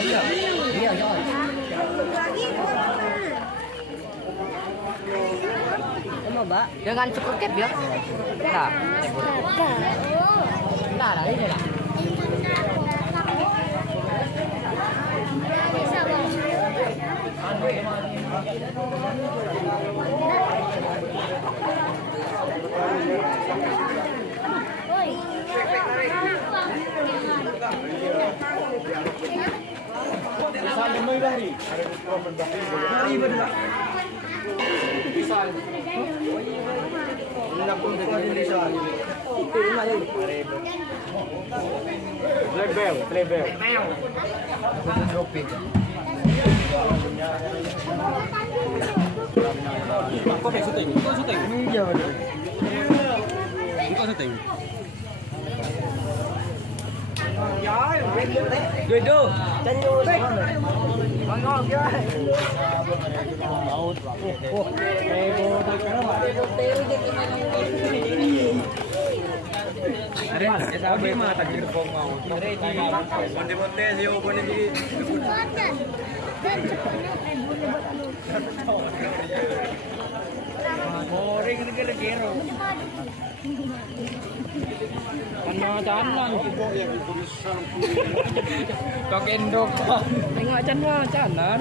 Iya, iya. Coba dengan cukup cap ya. Nah, nah, ini lah. Lebel. Kok bisa syuting? Kok syuting? Iya, betul. Kok syuting? Dodo, canyo. Mangong ya. Laut. Ada SAB mah tak gerbong mau. Monte sih boleh di. Goreng ni kira-kira. Macan. Kau kendok. Tengok macanan.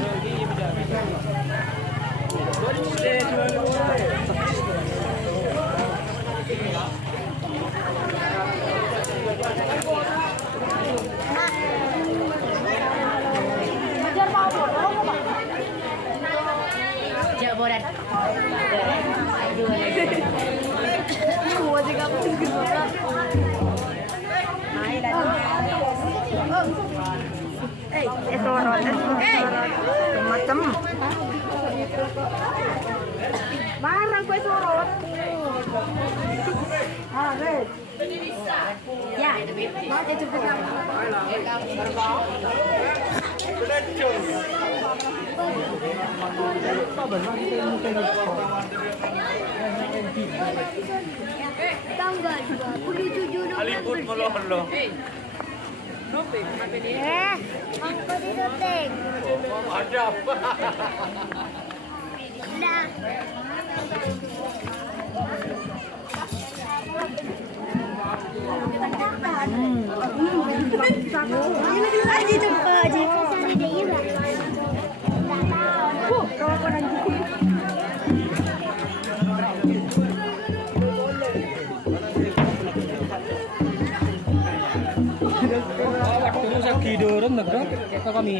Jaboran. Macam barang kue sorot. Ya, mau cepet tanggal 27 November. Aliput aku di syuting. Ada apa? Nah. Aji cepat aji. Cari dia lah. Kalau kau nanti. Waktu saya tidur, negara kita kami.